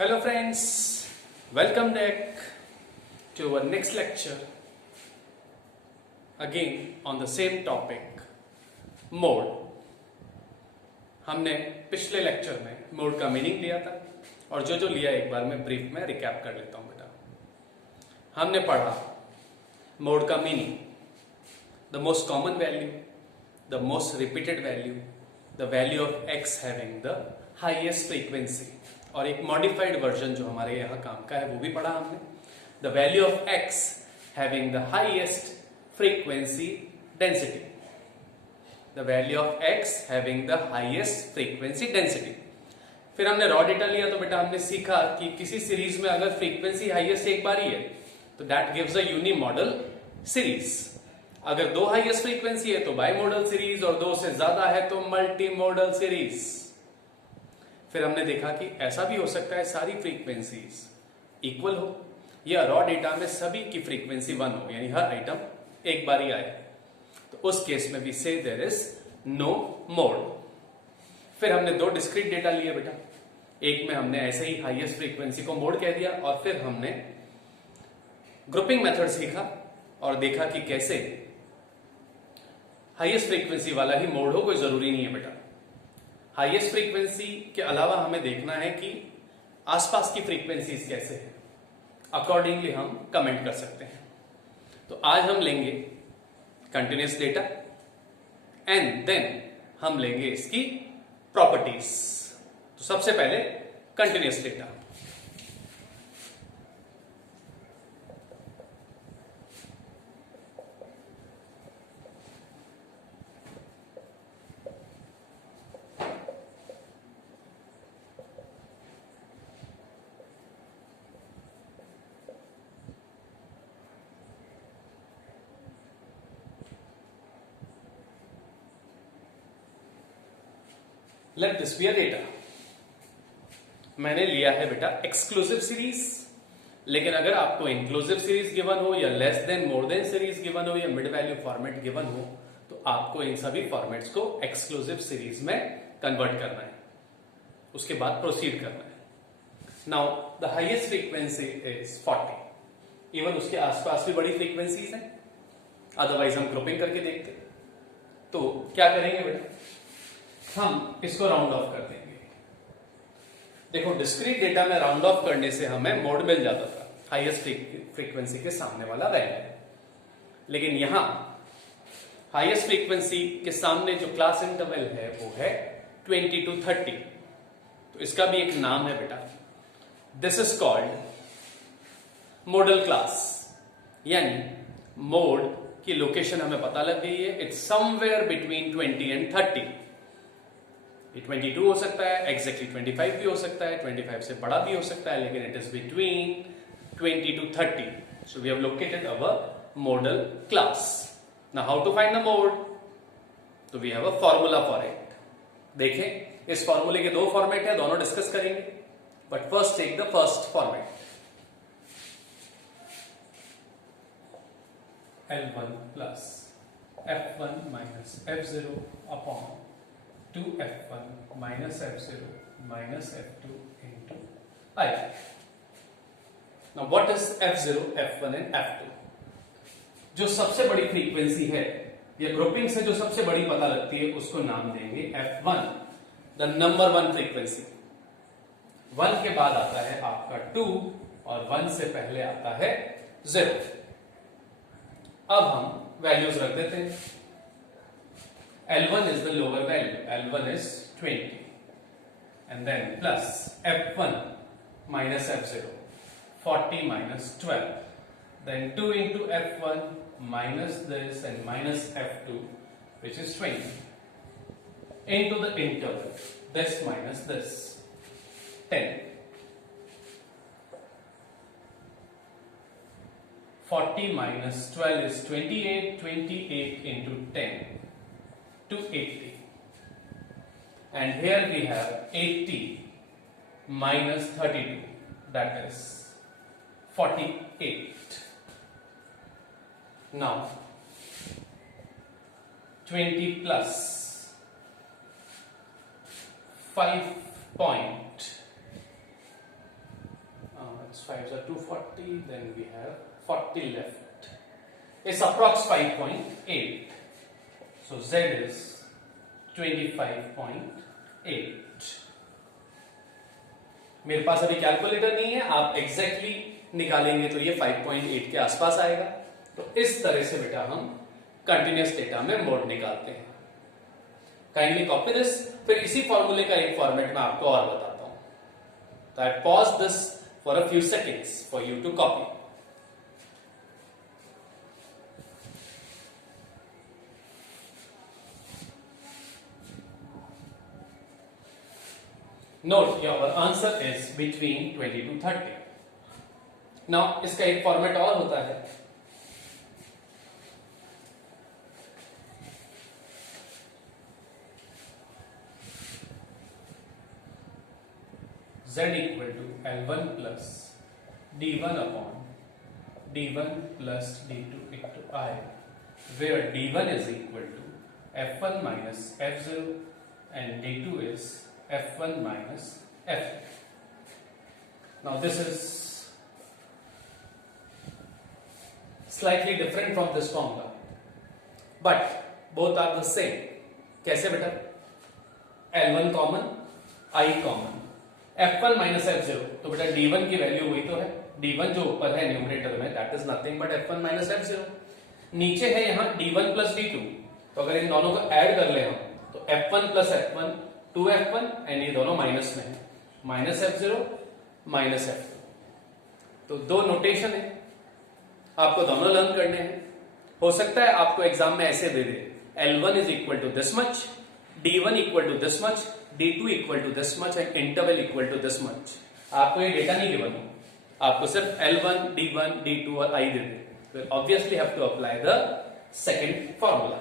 Hello friends, welcome back to our next lecture again on the same topic mode. हमने पिछले lecture में mode का meaning लिया था और जो लिया एक बार मैं ब्रीफ में रिकैप कर लेता हूं बेटा। हमने पढ़ा मोड का meaning, the most common value, the most repeated value, the value of x having the highest frequency, और एक मॉडिफाइड वर्जन जो हमारे यहाँ काम का है वो भी पढ़ा हमने, the value of x having the highest frequency density, the value of x having the highest frequency density. फिर हमने रॉ डेटा लिया तो बेटा हमने सीखा कि किसी सीरीज में अगर फ्रीक्वेंसी हाईएस्ट एक बार ही है तो that gives a unimodal series. अगर दो हाईएस्ट फ्रीक्वेंसी है तो बाई मॉडल सीरीज, और दो से ज्यादा है तो मल्टी मॉडल सीरीज। फिर हमने देखा कि ऐसा भी हो सकता है सारी फ्रीक्वेंसीज इक्वल हो या रॉ डेटा में सभी की फ्रीक्वेंसी 1 हो, यानी हर आइटम एक बार ही आए, तो उस केस में भी से देयर इज नो मोड। फिर हमने दो डिस्क्रीट डेटा लिए बेटा, एक में हमने ऐसे ही हाईएस्ट फ्रीक्वेंसी को मोड कह दिया, और फिर हमने ग्रुपिंग मेथड सीखा और देखा कि कैसे हाईएस्ट फ्रीक्वेंसी वाला ही मोड हो, कोई जरूरी नहीं है बेटा। हाईएस्ट फ्रीक्वेंसी के अलावा हमें देखना है कि आसपास की फ्रीक्वेंसीज कैसे हैं, अकॉर्डिंगली हम कमेंट कर सकते हैं। तो आज हम लेंगे कंटिन्यूअस डेटा एंड देन हम लेंगे इसकी प्रॉपर्टीज। तो सबसे पहले continuous data. Let this be a data. मैंने लिया है बेटा एक्सक्लूसिव सीरीज, लेकिन अगर आपको इंक्लूसिव सीरीज गिवन हो या less than more than series given हो या मिड वैल्यू फॉर्मेट गिवन हो तो आपको इन सभी फॉर्मेट्स को एक्सक्लूसिव सीरीज में कन्वर्ट करना है, उसके बाद प्रोसीड करना है। Now the highest frequency is 40। Even उसके आसपास भी बड़ी फ्रीक्वेंसीज हैं, अदरवाइज हम ग्रुपिंग करके देखते। तो क्या करेंगे बेटा, हम इसको राउंड ऑफ कर देंगे। देखो डिस्क्रीट डेटा में राउंड ऑफ करने से हमें मोड मिल जाता था, हाईएस्ट फ्रीक्वेंसी के सामने वाला वैल्यू। लेकिन यहां हाईएस्ट फ्रीक्वेंसी के सामने जो क्लास इंटरवल है वो है 20 to 30। तो इसका भी एक नाम है बेटा, this is called model class, यानी मोड की लोकेशन हमें पता लग गई है, इट्स समवेयर बिटवीन 20 and 30। 22 हो सकता है, एग्जैक्टली 25 भी हो सकता है, 25 से बड़ा भी हो सकता है, लेकिन it is between 20 to 30। So we have located our modal class. Now how to find the mode, तो we have a formula for it. देखें इस फॉर्मूले के दो फॉर्मेट है, दोनों डिस्कस करेंगे, but first take the first format. L1 plus F1 minus F0 upon 2F1 minus F0 minus F2 into I. Now what is F0, F1 and F2? जो सबसे बड़ी फ्रीक्वेंसी है या ग्रुपिंग से जो सबसे बड़ी पता लगती है उसको नाम देंगे F1, द नंबर 1 फ्रीक्वेंसी। 1 के बाद आता है आपका 2 और 1 से पहले आता है 0। अब हम वैल्यूज रख देते हैं। L1 is the lower value, L1 is 20, and then plus F1 minus F0, 40 minus 12, then 2 into F1 minus this and minus F2, which is 20, into the interval, this minus this, 10. 40 minus 12 is 28, 28 into 10. 280, and here we have 80 minus 32, that is 48. Now 20 plus 5.5 5 are 240, then we have 40 left. It's approx 5.8. So Z is 25.8. मेरे पास अभी calculator नहीं है, आप exactly निकालेंगे तो ये 5.8 के आसपास आएगा। तो इस तरह से बेटा हम कंटिन्यूअस डेटा में मोड निकालते हैं। काइंडली कॉपी दिस, फिर इसी फॉर्मूले का एक फॉर्मेट में आपको और बताता हूं। तो I pause this for a few seconds for you to copy. Note your answer is between 20 to 30. Now इसका एक फॉर्मेट और होता है। Z equal to L1 plus D1 upon D1 plus D2 into I, where D1 is equal to F1 minus F0 and D2 is F1 minus F2. Now this is slightly different from this formula, but both are the same. कैसे बेटा? L1 common, I common, F1 minus F0, तो बेटा D1 की value वही तो है, D1 जो ऊपर है न्यूमरेटर में, that is nothing but F1 minus F0. नीचे है यहाँ D1 plus D2, तो अगर इन दोनों को ऐड कर ले हम तो F1 plus F1 2F1 and ये दोनों माइनस में है, माइनस F0 माइनस F2। तो दो नोटेशन है, आपको दोनों लर्न करने हैं। हो सकता है आपको एग्जाम में ऐसे दे दे, L1 is equal to this much, D1 equal to this much, D2 equal to this much and interval equal to this much. आपको ये डेटा नहीं गिवन हो, आपको सिर्फ L1, D1, D2 और I दे दे, तो obviously have to apply the second formula.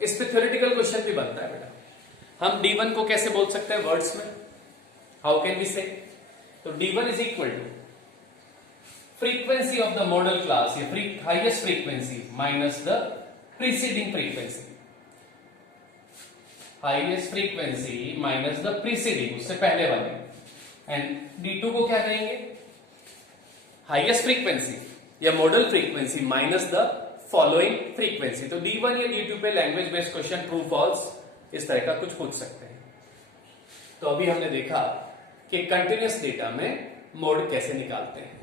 इस पे थ्योरेटिकल क्वेश्चन भी बनता है बेटा। हम D1 को कैसे बोल सकते हैं वर्ड्स में? हाउ कैन वी से? तो D1 is equal to frequency of the modal class, या highest frequency minus the preceding frequency, highest frequency minus the preceding, उससे पहले वाले। एंड D2 को क्या कहेंगे? हाईएस्ट फ्रीक्वेंसी या modal frequency minus the following frequency. तो D1 या D2 पे language based question true false इस तरह का कुछ पूछ सकते हैं। तो अभी हमने देखा कि कंटिन्यूअस डेटा में मोड कैसे निकालते हैं।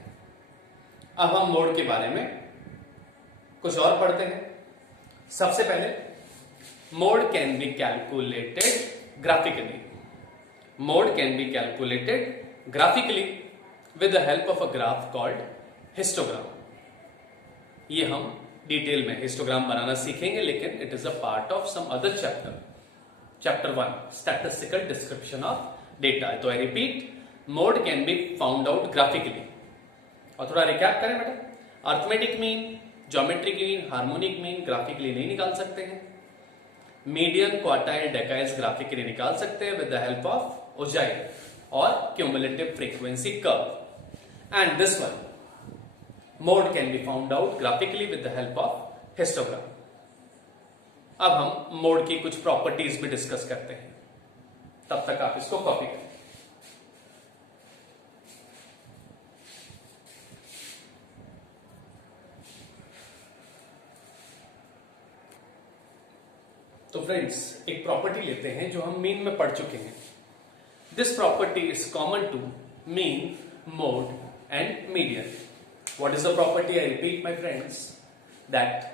अब हम मोड के बारे में कुछ और पढ़ते हैं। सबसे पहले mode can be calculated graphically. Mode can be calculated graphically with the help of a graph called histogram. ये हम डिटेल में हिस्टोग्राम बनाना सीखेंगे, लेकिन it is a part of some other chapter, chapter 1 statistical description of data. तो I repeat, mode can be found out graphically. और थोड़ा recap करें बेटा, arithmetic mean, geometric mean, harmonic mean graphically नहीं निकाल सकते हैं। मीडियन, क्वार्टाइल, डेकाइल्स ग्राफिकली निकाल सकते हैं विद द हेल्प ऑफ ओजाइल और cumulative frequency curve. And this one mod can be found out graphically with the help of histogram. अब हम मोड की कुछ प्रॉपर्टीज भी डिस्कस करते हैं, तब तक आप इसको कॉपी करें। तो फ्रेंड्स, एक प्रॉपर्टी लेते हैं जो हम मीन में पढ़ चुके हैं। This property is common to mean, mode and median. What is the property? I repeat my friends, that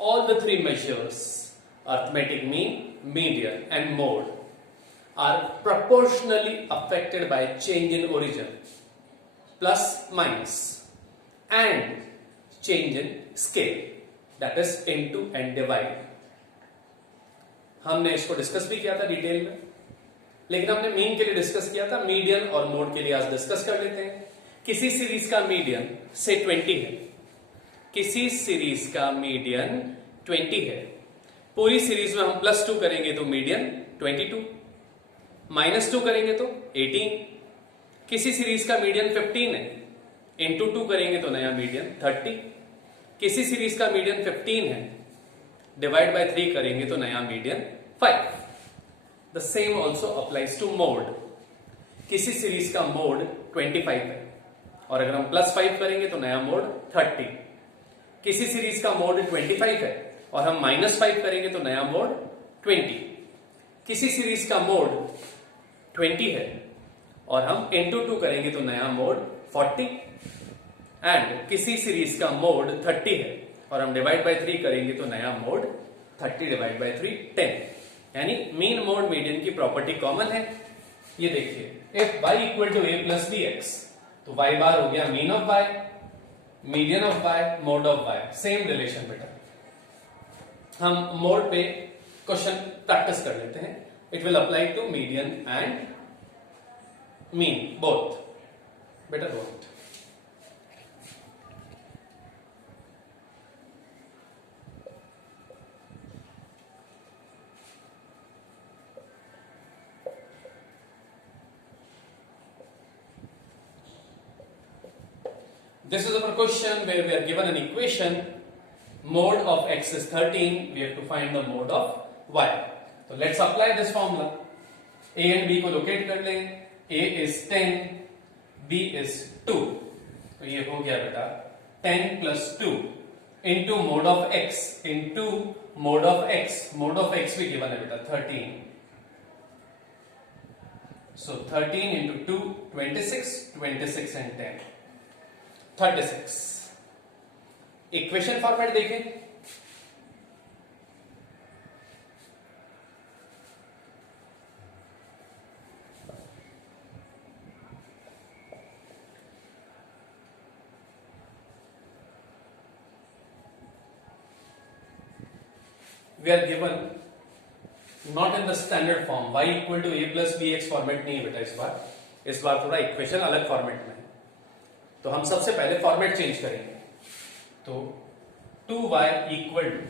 all the three measures, arithmetic mean, median and mode, are proportionally affected by change in origin, plus minus, and change in scale, that is into and divide. हमने इसको discuss भी किया था detail में, लेकिन हमने mean के लिए डिस्कस किया था, मीडियन और मोड के लिए आज डिस्कस कर लेते हैं। किसी सीरीज का मीडियन से 20 है, किसी सीरीज का मीडियन 20 है, पूरी सीरीज में हम +2 करेंगे तो मीडियन 22, -2 करेंगे तो 18, किसी सीरीज का मीडियन 15 है, इंटू 2 करेंगे तो नया मीडियन 30, किसी सीरीज का मीडियन 15 है, डिवाइड बाय 3 करेंगे तो नया median 5। The same also applies to mode. किसी सीरीज का मोड 25 है, और अगर हम +5 करेंगे तो नया मोड 30। किसी सीरीज का मोड 25 है और हम -5 करेंगे तो नया मोड 20। किसी सीरीज का मोड 20 है और हम ×2 करेंगे तो नया मोड 40। एंड किसी सीरीज का मोड 30 है और हम डिवाइड बाय 3 करेंगे तो नया मोड 30 डिवाइड बाय 3 10। यानी मीन मोड मीडियन की प्रॉपर्टी कॉमन है। ये देखिए if y equal to a plus B x, तो y बार हो गया mean of y, median of y, mode of y। Same relation बेटा। हम मोड पे क्वेश्चन प्रैक्टिस कर लेते हैं। It will apply to median and mean both बेटा, बोथ। This is our question where we are given an equation, mode of x is 13, we have to find the mode of y. So let's apply this formula. A and B को locate कर लें। A is 10, B is 2, तो ये हो गया बेटा 10 plus 2 into mode of x into mode of x, mode of x भी given है बेटा 13, so 13 into 2 26, 26 and 10 36। Equation format देखें, we are given not in the standard form, y equal to a plus bx format नहीं है बेटा। इस बार थोड़ा equation अलग फॉर्मेट में है, तो हम सबसे पहले फॉर्मेट चेंज करेंगे। तो 2y equal to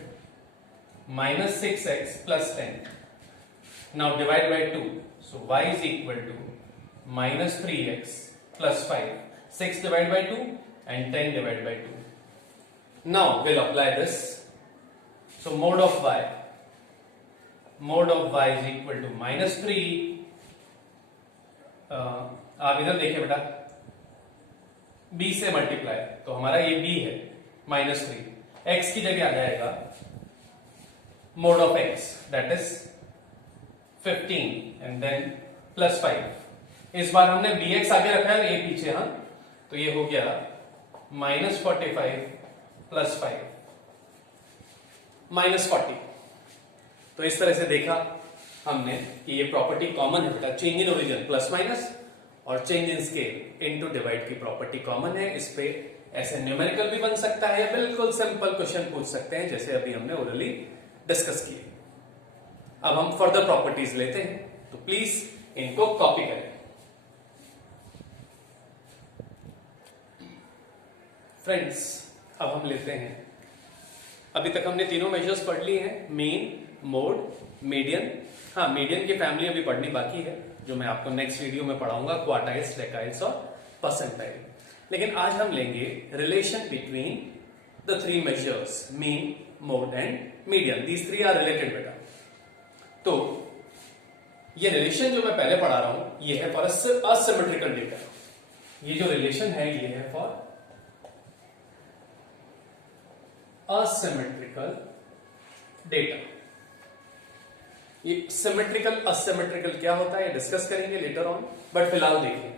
-6x plus 10, now divide by 2, so y is equal to -3x plus 5, 6 divide by 2 and 10 divide by 2। Now will apply this, so mode of y is equal to -3। आप इधर देखिए बेटा, b से multiply, तो हमारा ये b है -3, x की जगह आ जाएगा mode of x that is 15 and then +5। इस बार हमने bx आगे रखा है, a पीछे, हाँ, तो ये हो गया -45 प्लस 5 -40। तो इस तरह से देखा हमने कि ये प्रॉपर्टी कॉमन है बेटा, change in origin plus minus और change in scale into divide की प्रॉपर्टी कॉमन है। इस पे ऐसे न्यूमेरिकल भी बन सकता है, बिल्कुल सिंपल क्वेश्चन पूछ सकते हैं जैसे अभी हमने ओरली डिस्कस किए। अब हम फर्दर प्रॉपर्टीज लेते हैं, तो प्लीज इनको कॉपी करें। फ्रेंड्स अब हम लेते हैं, अभी तक हमने तीनों मेजर्स पढ़ लिए हैं, मीन, मोड, मीडियन। हाँ, मीडियन की फैमिली अभी पढ़नी बाकी है, जो मैं आपको नेक्स्ट वीडियो में पढ़ाऊंगा, क्वार्टाइल्स, डेकाइल्स और परसेंटाइल। लेकिन आज हम लेंगे relation between the three measures, mean, mode and median. These three are related बेटा। तो ये रिलेशन जो मैं पहले पढ़ा रहा हूं, ये है फॉर असिमेट्रिकल डेटा। ये जो रिलेशन है ये है फॉर असिमेट्रिकल डेटा। ये सिमेट्रिकल असिमेट्रिकल क्या होता है ये डिस्कस करेंगे लेटर ऑन, बट फिलहाल देखिए।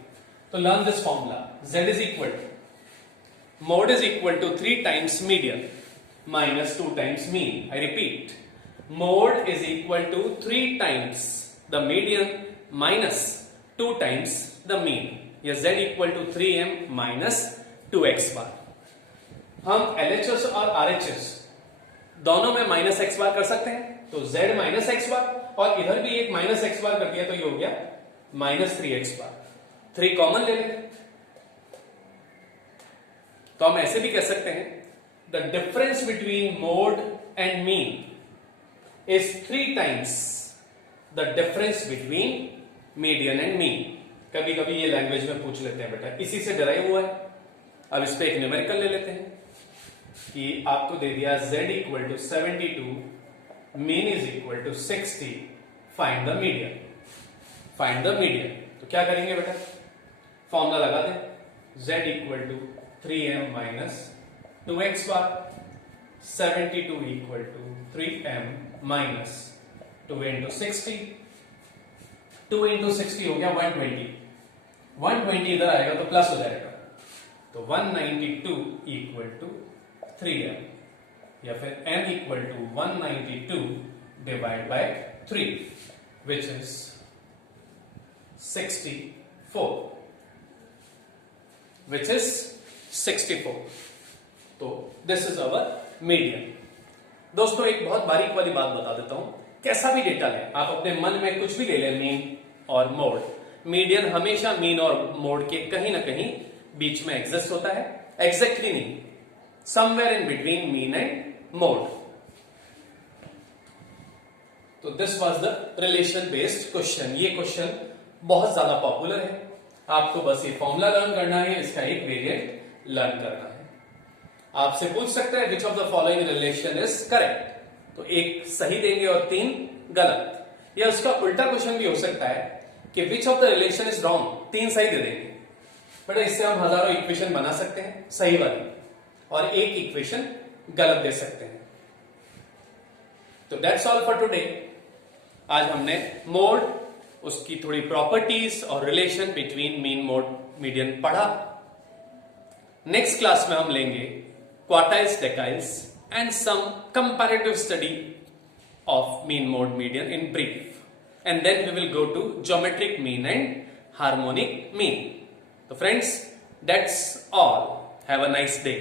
तो learn this formula, z is equal to mode is equal to 3 times median minus 2 times mean. I repeat, mode is equal to 3 times the median minus 2 times the mean. या z equal to 3m minus 2x bar. हम LHS और RHS दोनों में minus x बार कर सकते हैं, तो z minus x बार, और इधर भी एक माइनस एक्स बार कर दिया तो ये हो गया -3x बार। 3 कॉमन ले लें, तो हम ऐसे भी कह सकते हैं the difference between mode and mean is 3 times the difference between median and mean. कभी कभी ये लैंग्वेज में पूछ लेते हैं बेटा, इसी से डराया हुआ है। अब इस पे एक न्यूमेरिकल ले लेते हैं कि आपको दे दिया z equal to 72, mean is equal to 60, find the median. Find the median, तो क्या करेंगे बेटा, फॉर्मूला लगा दें। z equal to 3m minus 2x bar. 72 equal to 3m minus 2 into 60. 2 into 60 हो गया 120. 120 इधर आएगा तो प्लस हो जाएगा, तो 192 equal to 3m, या फिर m equal to 192 divided by 3, which is 64, which is 64. तो दिस इज अवर मीडियन. दोस्तों एक बहुत बारीक वाली बात बता देता हूं, कैसा भी डेटा लें आप, अपने मन में कुछ भी ले लें, मीन और मोड, मीडियन हमेशा मीन और मोड के कहीं ना कहीं बीच में एग्जिस्ट होता है, एग्जैक्टली नहीं, somewhere in between mean and mode. तो this was the relation based question. ये क्वेश्चन बहुत ज्यादा पॉपुलर है, आपको बस ये फॉर्मूला लर्न करना है, इसका एक वेरिएंट लर्न करना है. आपसे पूछ सकता है which of the following relation is correct, तो एक सही देंगे और 3 गलत, या उसका उल्टा क्वेश्चन भी हो सकता है कि which of the relation is wrong, 3 सही दे देंगे. बट इससे हम हजारों इक्वेशन बना सकते हैं सही वाली, और एक इक्वेशन गलत दे सकते हैं. तो दैट्स ऑल फॉर टुडे. आज हमने मोड, उसकी थोड़ी प्रॉपर्टीज और relation between mean mode median पढ़ा. नेक्स्ट क्लास में हम लेंगे quartiles, डेकाइल्स and some comparative study of mean mode median in brief, and then we will go to geometric mean and harmonic mean. So friends, that's all. Have a nice day.